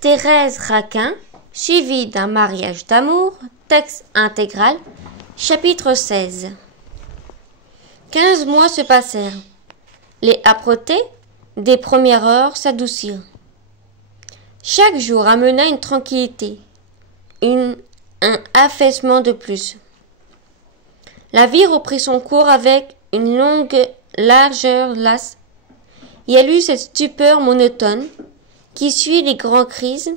Thérèse Raquin, suivi d'un mariage d'amour, texte intégral, chapitre 16. 15 mois se passèrent. Les âpretés des premières heures s'adoucirent. Chaque jour amena une tranquillité, un affaissement de plus. La vie reprit son cours avec une longue largeur lasse, et elle eut cette stupeur monotone qui suit les grandes crises,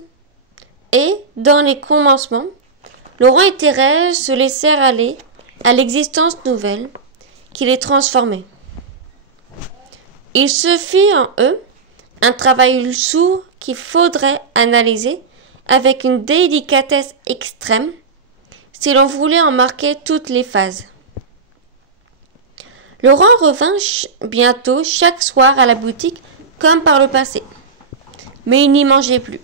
et, dans les commencements, Laurent et Thérèse se laissèrent aller à l'existence nouvelle qui les transformait. Il se fit en eux un travail sourd qu'il faudrait analyser avec une délicatesse extrême si l'on voulait en marquer toutes les phases. Laurent revint bientôt chaque soir à la boutique comme par le passé. Mais il n'y mangeait plus.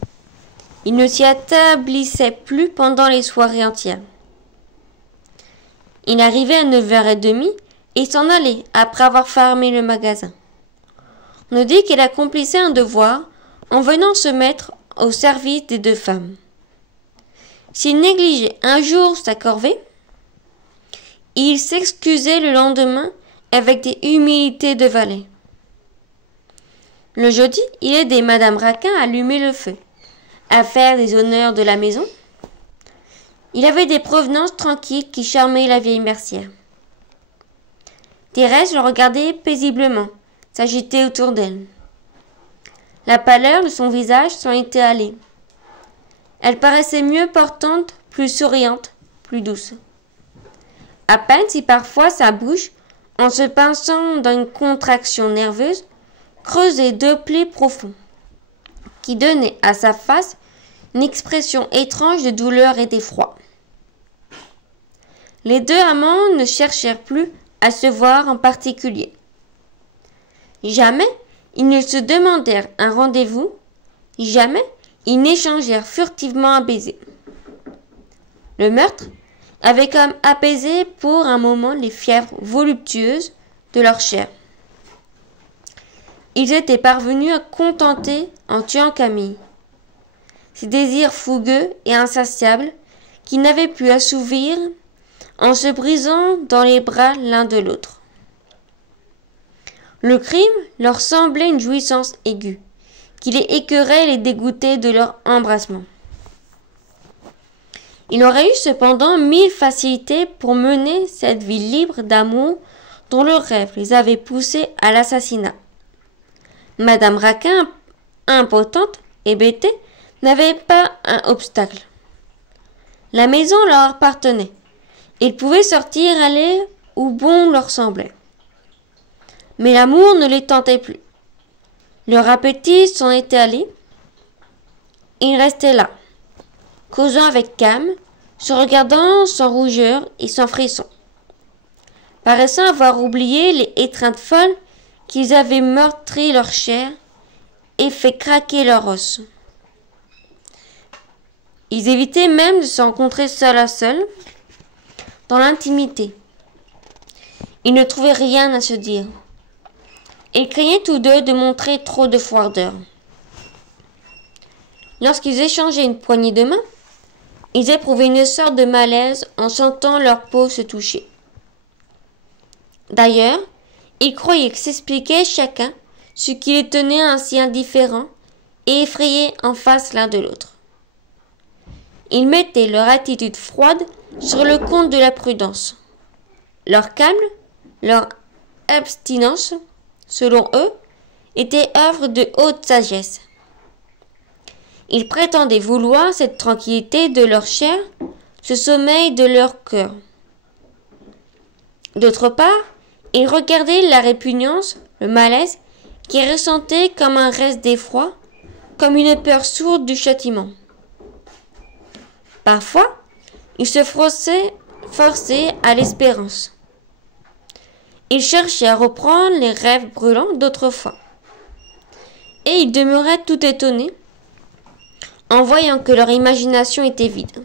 Il ne s'y établissait plus pendant les soirées entières. Il arrivait à 9h30 et s'en allait après avoir fermé le magasin. On nous dit qu'il accomplissait un devoir en venant se mettre au service des deux femmes. S'il négligeait un jour sa corvée, il s'excusait le lendemain avec des humilités de valet. Le jeudi, il aidait Madame Raquin à allumer le feu, à faire les honneurs de la maison. Il avait des provenances tranquilles qui charmaient la vieille mercière. Thérèse le regardait paisiblement, s'agitait autour d'elle. La pâleur de son visage s'en était allée. Elle paraissait mieux portante, plus souriante, plus douce. À peine si parfois sa bouche, en se pinçant dans une contraction nerveuse, creusait deux plis profonds, qui donnaient à sa face une expression étrange de douleur et d'effroi. Les deux amants ne cherchèrent plus à se voir en particulier. Jamais ils ne se demandèrent un rendez-vous, jamais ils n'échangèrent furtivement un baiser. Le meurtre avait comme apaisé pour un moment les fièvres voluptueuses de leur chair. Ils étaient parvenus à contenter en tuant Camille ces désirs fougueux et insatiables qu'ils n'avaient pu assouvir en se brisant dans les bras l'un de l'autre. Le crime leur semblait une jouissance aiguë, qui les écœurait et les dégoûtait de leur embrassement. Il aurait eu cependant 1000 facilités pour mener cette vie libre d'amour dont le rêve les avait poussés à l'assassinat. Madame Raquin, impotente, hébétée, n'avait pas un obstacle. La maison leur appartenait. Ils pouvaient sortir, aller où bon leur semblait. Mais l'amour ne les tentait plus. Leur appétit s'en était allé. Ils restaient là, causant avec calme, se regardant sans rougeur et sans frisson, paraissant avoir oublié les étreintes folles qu'ils avaient meurtri leur chair et fait craquer leur os. Ils évitaient même de se rencontrer seul à seul, dans l'intimité. Ils ne trouvaient rien à se dire. Ils craignaient tous deux de montrer trop de froideur. Lorsqu'ils échangeaient une poignée de main, ils éprouvaient une sorte de malaise en sentant leur peau se toucher. D'ailleurs, ils croyaient que s'expliquait chacun ce qui les tenait ainsi indifférents et effrayés en face l'un de l'autre. Ils mettaient leur attitude froide sur le compte de la prudence. Leur calme, leur abstinence, selon eux, était œuvre de haute sagesse. Ils prétendaient vouloir cette tranquillité de leur chair, ce sommeil de leur cœur. D'autre part, ils regardaient la répugnance, le malaise, qu'ils ressentaient comme un reste d'effroi, comme une peur sourde du châtiment. Parfois, ils se forçaient à l'espérance. Ils cherchaient à reprendre les rêves brûlants d'autrefois. Et ils demeuraient tout étonnés en voyant que leur imagination était vide.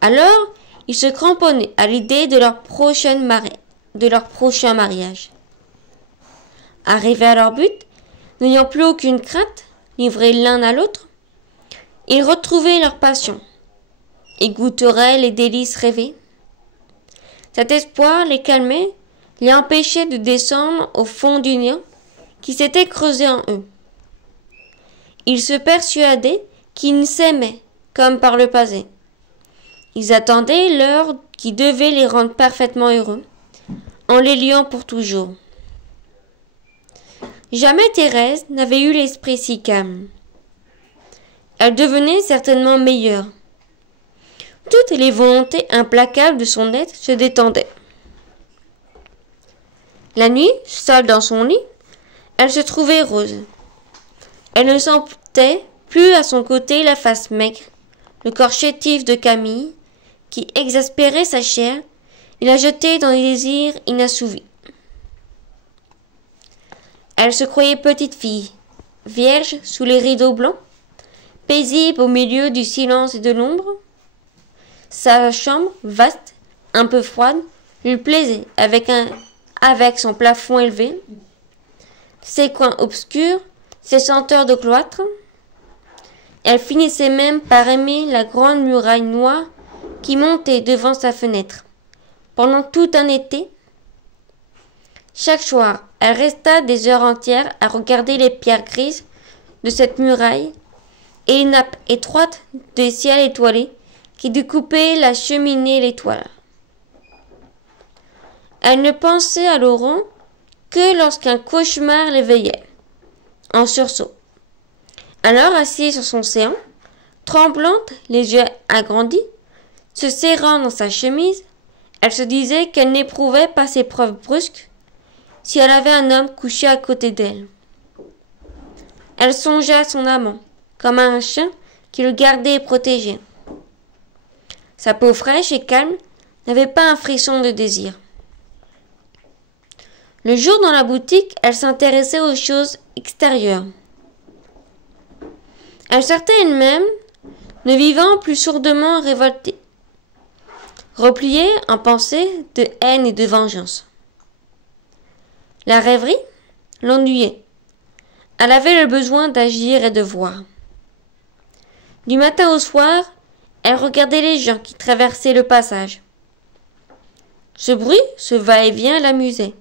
Alors, ils se cramponnaient à l'idée de leur prochain mariage. Arrivés à leur but, n'ayant plus aucune crainte, livrés l'un à l'autre, Ils retrouvaient leur passion et goûteraient les délices rêvées. Cet espoir les calmait, les empêchait de descendre au fond du néant qui s'était creusé en eux. Ils se persuadaient qu'ils s'aimaient comme par le passé. Ils attendaient l'heure qui devait les rendre parfaitement heureux, en les liant pour toujours. Jamais Thérèse n'avait eu l'esprit si calme. Elle devenait certainement meilleure. Toutes les volontés implacables de son être se détendaient. La nuit, seule dans son lit, elle se trouvait heureuse. Elle ne sentait plus à son côté la face maigre, le corps chétif de Camille, qui exaspérait sa chair et la jetait dans des désirs inassouvis. Elle se croyait petite fille, vierge sous les rideaux blancs, paisible au milieu du silence et de l'ombre. Sa chambre, vaste, un peu froide, lui plaisait avec son plafond élevé, ses coins obscurs, ses senteurs de cloître. Elle finissait même par aimer la grande muraille noire qui montait devant sa fenêtre. Pendant tout un été, chaque soir, elle resta des heures entières à regarder les pierres grises de cette muraille et les nappes étroites des ciels étoilés qui découpaient la cheminée et l'étoile. Elle ne pensait à Laurent que lorsqu'un cauchemar l'éveillait, en sursaut. Alors, assise sur son séant, tremblante, les yeux agrandis, se serrant dans sa chemise, elle se disait qu'elle n'éprouvait pas ces preuves brusques si elle avait un homme couché à côté d'elle. Elle songeait à son amant, comme à un chien qui le gardait et protégeait. Sa peau fraîche et calme n'avait pas un frisson de désir. Le jour dans la boutique, elle s'intéressait aux choses extérieures. Elle sortait elle-même, ne vivant plus sourdement révoltée, repliée en pensée de haine et de vengeance. La rêverie l'ennuyait. Elle avait le besoin d'agir et de voir. Du matin au soir, elle regardait les gens qui traversaient le passage. Ce bruit, ce va-et-vient l'amusait.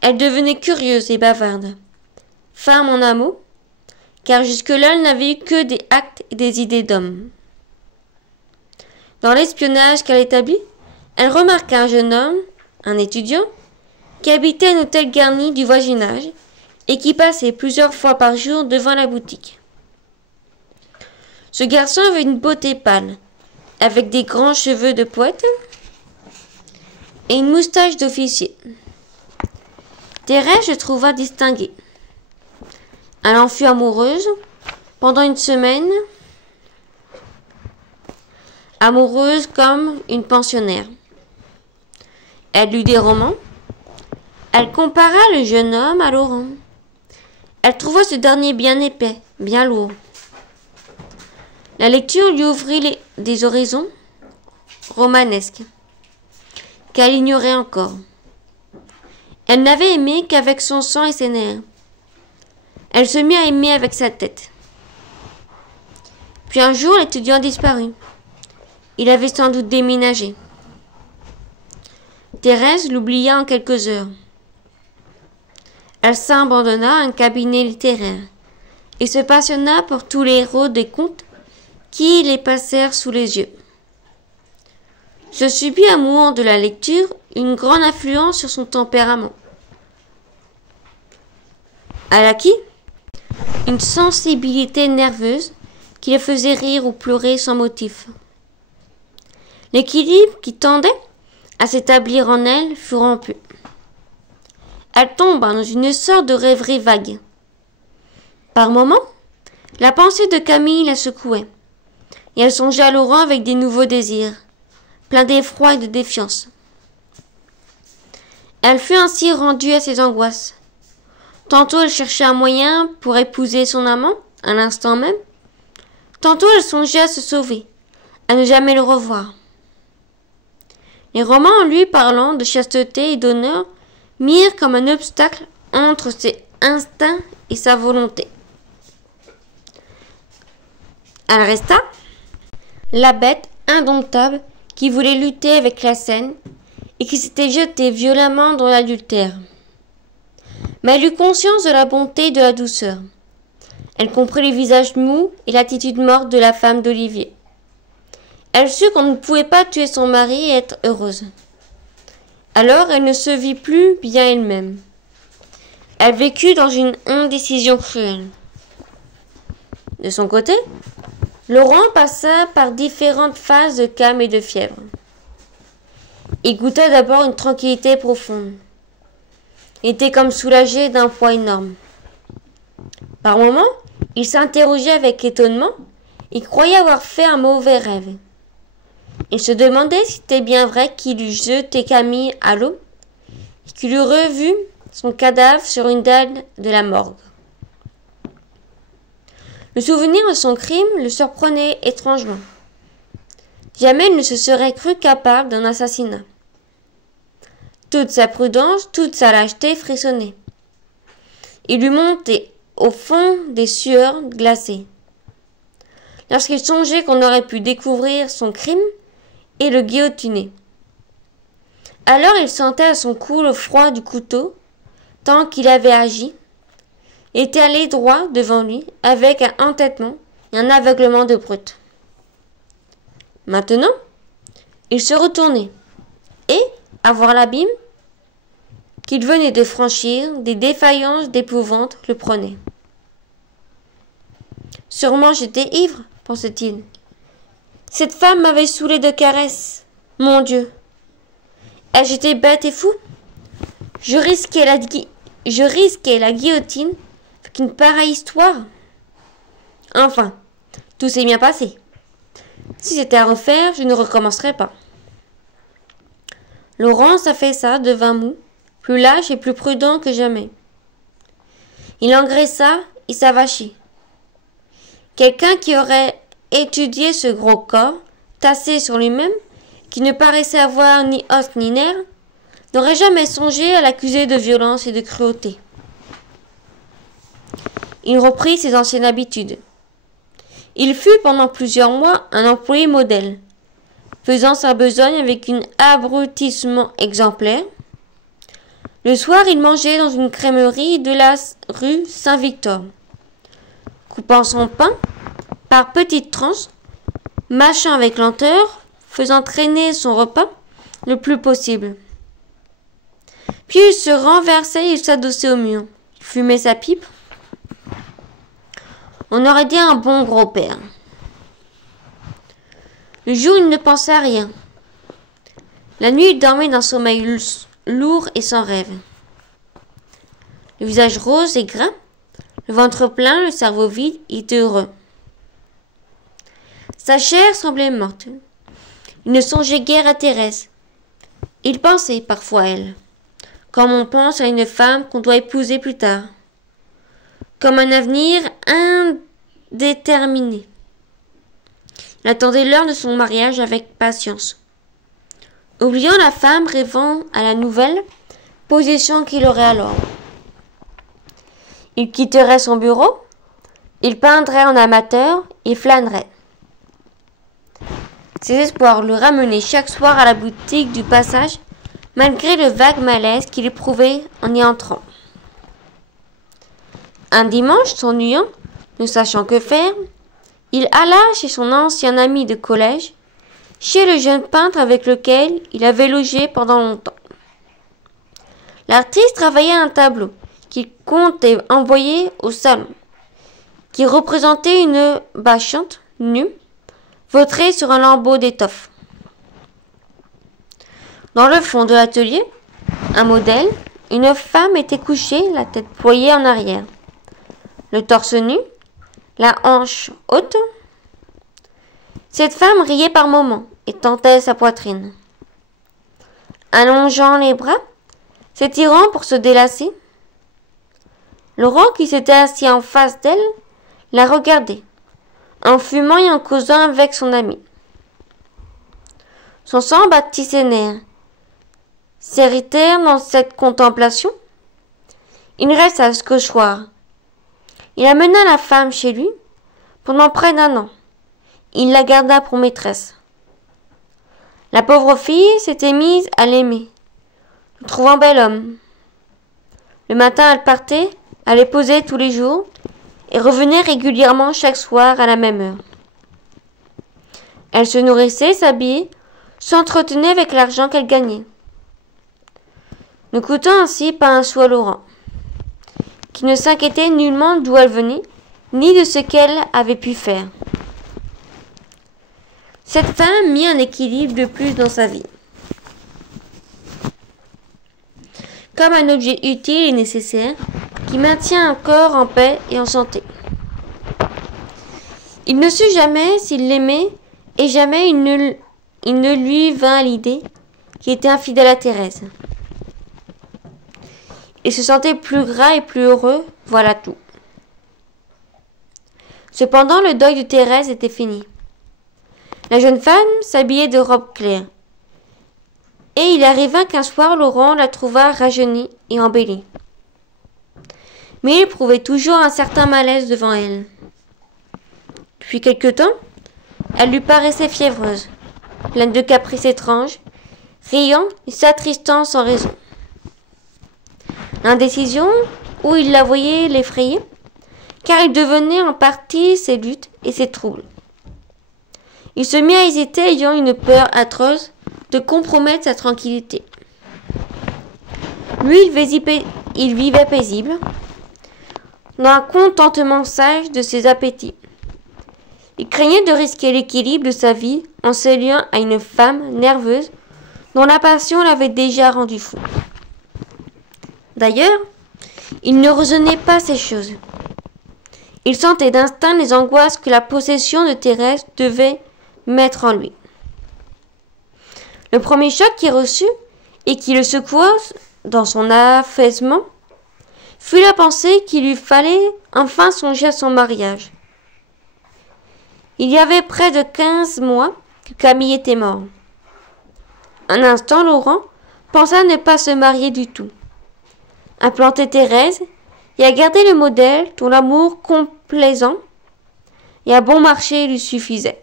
Elle devenait curieuse et bavarde, femme en amour, car jusque-là elle n'avait eu que des actes et des idées d'homme. Dans l'espionnage qu'elle établit, elle remarqua un jeune homme, un étudiant, qui habitait un hôtel garni du voisinage et qui passait plusieurs fois par jour devant la boutique. Ce garçon avait une beauté pâle, avec des grands cheveux de poète et une moustache d'officier. Thérèse se trouva distinguée. Elle en fut amoureuse pendant une semaine, amoureuse comme une pensionnaire. Elle lut des romans. Elle compara le jeune homme à Laurent. Elle trouva ce dernier bien épais, bien lourd. La lecture lui ouvrit des horizons romanesques qu'elle ignorait encore. Elle n'avait aimé qu'avec son sang et ses nerfs. Elle se mit à aimer avec sa tête. Puis un jour, l'étudiant disparut. Il avait sans doute déménagé. Thérèse l'oublia en quelques heures. Elle s'abandonna à un cabinet littéraire et se passionna pour tous les héros des contes qui les passèrent sous les yeux. Ce subit amour de la lecture eut une grande influence sur son tempérament. Elle acquit une sensibilité nerveuse qui le faisait rire ou pleurer sans motif. L'équilibre qui tendait à s'établir en elle fut rompu. Elle tomba dans une sorte de rêverie vague. Par moments, la pensée de Camille la secouait, et elle songeait à Laurent avec des nouveaux désirs, pleins d'effroi et de défiance. Elle fut ainsi rendue à ses angoisses. Tantôt elle cherchait un moyen pour épouser son amant, à l'instant même. Tantôt elle songeait à se sauver, à ne jamais le revoir. Les romans en lui parlant de chasteté et d'honneur mirent comme un obstacle entre ses instincts et sa volonté. Elle resta la bête indomptable qui voulait lutter avec la scène et qui s'était jetée violemment dans l'adultère. Mais elle eut conscience de la bonté et de la douceur. Elle comprit le visage mou et l'attitude morte de la femme d'Olivier. Elle sut qu'on ne pouvait pas tuer son mari et être heureuse. Alors elle ne se vit plus bien elle-même. Elle vécut dans une indécision cruelle. De son côté, Laurent passa par différentes phases de calme et de fièvre. Il goûta d'abord une tranquillité profonde. Il était comme soulagé d'un poids énorme. Par moments, il s'interrogeait avec étonnement. Il croyait avoir fait un mauvais rêve. Il se demandait si c'était bien vrai qu'il eût jeté Camille à l'eau et qu'il eût revu son cadavre sur une dalle de la morgue. Le souvenir de son crime le surprenait étrangement. Jamais il ne se serait cru capable d'un assassinat. Toute sa prudence, toute sa lâcheté frissonnait. Il lui montait au fond des sueurs glacées. Lorsqu'il songeait qu'on aurait pu découvrir son crime et le guillotiner. Alors il sentait à son cou le froid du couteau, tant qu'il avait agi, et était allé droit devant lui, avec un entêtement et un aveuglement de brute. Maintenant, il se retournait, et, à voir l'abîme qu'il venait de franchir, des défaillances d'épouvante le prenaient. Sûrement j'étais ivre, pensait-il. Cette femme m'avait saoulé de caresses. Mon Dieu! Ai-je été bête et fou? Je risquais la guillotine avec une pareille histoire. Enfin, tout s'est bien passé. Si c'était à refaire, je ne recommencerais pas. Laurent s'affaissa, devint mou, plus lâche et plus prudent que jamais. Il engraissa et s'avachit. Quelqu'un qui aurait étudié ce gros corps, tassé sur lui-même, qui ne paraissait avoir ni os ni nerfs, n'aurait jamais songé à l'accuser de violence et de cruauté. Il reprit ses anciennes habitudes. Il fut pendant plusieurs mois un employé modèle, faisant sa besogne avec un abrutissement exemplaire. Le soir, il mangeait dans une crèmerie de la rue Saint-Victor, coupant son pain par petites tranches, mâchant avec lenteur, faisant traîner son repas le plus possible. Puis il se renversait et s'adossait au mur. Il fumait sa pipe. On aurait dit un bon gros père. Le jour, il ne pensait à rien. La nuit, il dormait d'un sommeil lourd et sans rêve. Le visage rose et gras, le ventre plein, le cerveau vide, il était heureux. Sa chair semblait morte. Il ne songeait guère à Thérèse. Il pensait parfois à elle, comme on pense à une femme qu'on doit épouser plus tard, comme un avenir indéterminé. Il attendait l'heure de son mariage avec patience, oubliant la femme, rêvant à la nouvelle position qu'il aurait alors. Il quitterait son bureau, il peindrait en amateur, il flânerait. Ses espoirs le ramenaient chaque soir à la boutique du passage, malgré le vague malaise qu'il éprouvait en y entrant. Un dimanche, s'ennuyant, ne sachant que faire, il alla chez son ancien ami de collège, chez le jeune peintre avec lequel il avait logé pendant longtemps. L'artiste travaillait un tableau qu'il comptait envoyer au salon, qui représentait une bacchante nue, vautrée sur un lambeau d'étoffe. Dans le fond de l'atelier, un modèle, une femme était couchée, la tête ployée en arrière, le torse nu, la hanche haute. Cette femme riait par moments et tentait sa poitrine. Allongeant les bras, s'étirant pour se délasser, Laurent, qui s'était assis en face d'elle, la regardait, en fumant et en causant avec son ami. Son sang battit ses nerfs. S'irritèrent dans cette contemplation. Il resta à ce cauchoir. Il amena la femme chez lui pendant près d'1 an, il la garda pour maîtresse. La pauvre fille s'était mise à l'aimer, le trouvant bel homme. Le matin, elle partait, allait poser tous les jours et revenait régulièrement chaque soir à la même heure. Elle se nourrissait, s'habillait, s'entretenait avec l'argent qu'elle gagnait, ne coûtant ainsi pas un sou à Laurent, qui ne s'inquiétait nullement d'où elle venait, ni de ce qu'elle avait pu faire. Cette femme mit un équilibre de plus dans sa vie, comme un objet utile et nécessaire qui maintient un corps en paix et en santé. Il ne sut jamais s'il l'aimait et jamais il ne lui vint à l'idée qu'il était infidèle à Thérèse. Il se sentait plus gras et plus heureux, voilà tout. Cependant, le deuil de Thérèse était fini. La jeune femme s'habillait de robes claires. Et il arriva qu'un soir, Laurent la trouva rajeunie et embellie. Mais il éprouvait toujours un certain malaise devant elle. Depuis quelque temps, elle lui paraissait fiévreuse, pleine de caprices étranges, riant et s'attristant sans raison. L'indécision, où il la voyait, l'effrayait, car il devenait en partie ses luttes et ses troubles. Il se mit à hésiter, ayant une peur atroce de compromettre sa tranquillité. Lui, il vivait paisible, dans un contentement sage de ses appétits. Il craignait de risquer l'équilibre de sa vie en se liant à une femme nerveuse dont la passion l'avait déjà rendu fou. D'ailleurs, il ne raisonnait pas ces choses. Il sentait d'instinct les angoisses que la possession de Thérèse devait mettre en lui. Le premier choc qu'il reçut et qui le secoua dans son affaissement fut la pensée qu'il lui fallait enfin songer à son mariage. Il y avait près de 15 mois que Camille était mort. Un instant, Laurent pensa ne pas se marier du tout, à planter Thérèse et à garder le modèle dont l'amour complaisant et à bon marché lui suffisait.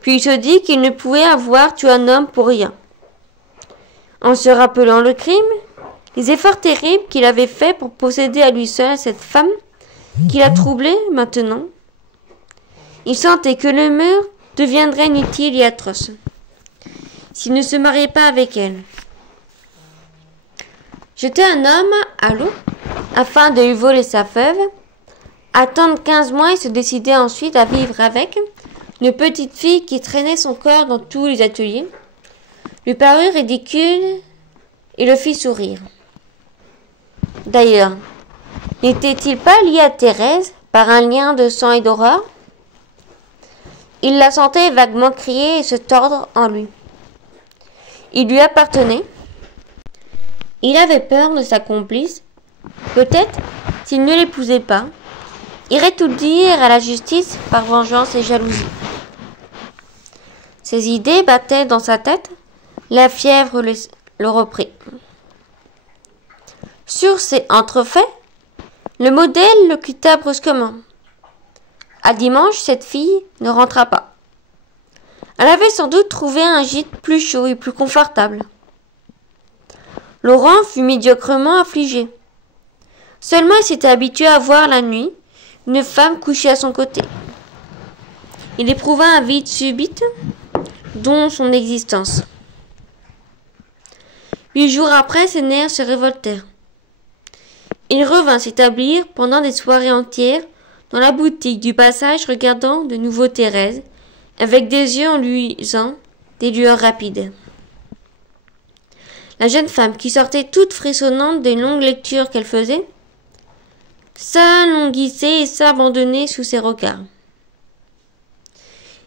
Puis il se dit qu'il ne pouvait avoir tué un homme pour rien. En se rappelant le crime, les efforts terribles qu'il avait faits pour posséder à lui seul cette femme qui la troublait maintenant, il sentait que le meurtre deviendrait inutile et atroce s'il ne se mariait pas avec elle. Jeter un homme à l'eau afin de lui voler sa veuve, attendre 15 mois et se décider ensuite à vivre avec une petite fille qui traînait son corps dans tous les ateliers, lui parut ridicule et le fit sourire. D'ailleurs, n'était-il pas lié à Thérèse par un lien de sang et d'horreur? Il la sentait vaguement crier et se tordre en lui. Il lui appartenait. Il avait peur de sa complice. Peut-être, s'il ne l'épousait pas, irait tout dire à la justice par vengeance et jalousie. Ces idées battaient dans sa tête. La fièvre le reprit. Sur ces entrefaits, le modèle le quitta brusquement. À dimanche, cette fille ne rentra pas. Elle avait sans doute trouvé un gîte plus chaud et plus confortable. Laurent fut médiocrement affligé. Seulement il s'était habitué à voir la nuit une femme couchée à son côté. Il éprouva un vide subit dont son existence. 8 jours après, ses nerfs se révoltèrent. Il revint s'établir pendant des soirées entières dans la boutique du passage, regardant de nouveau Thérèse, avec des yeux en luisant, des lueurs rapides. La jeune femme, qui sortait toute frissonnante des longues lectures qu'elle faisait, s'alonguissait et s'abandonnait sous ses regards.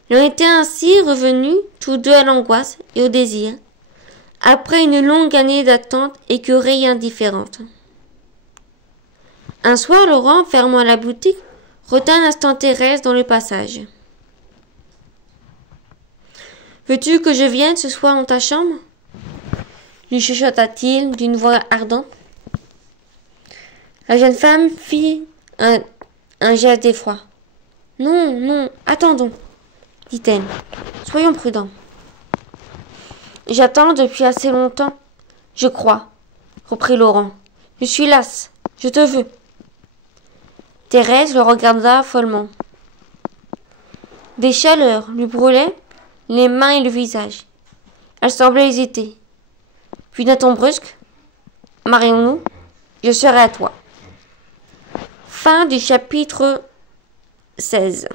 Ils en étaient ainsi revenus, tous deux à l'angoisse et au désir, après une longue année d'attente écœurée et indifférente. Un soir, Laurent, fermant la boutique, retint un instant Thérèse dans le passage. « Veux-tu que je vienne ce soir dans ta chambre ?» lui chuchota-t-il d'une voix ardente. La jeune femme fit un geste d'effroi. Non, non, attendons, dit-elle. Soyons prudents. J'attends depuis assez longtemps, je crois, reprit Laurent. Je suis lasse, je te veux. Thérèse le regarda follement. Des chaleurs lui brûlaient les mains et le visage. Elle semblait hésiter. Puis d'un ton brusque, marions-nous, je serai à toi. Fin du chapitre 16.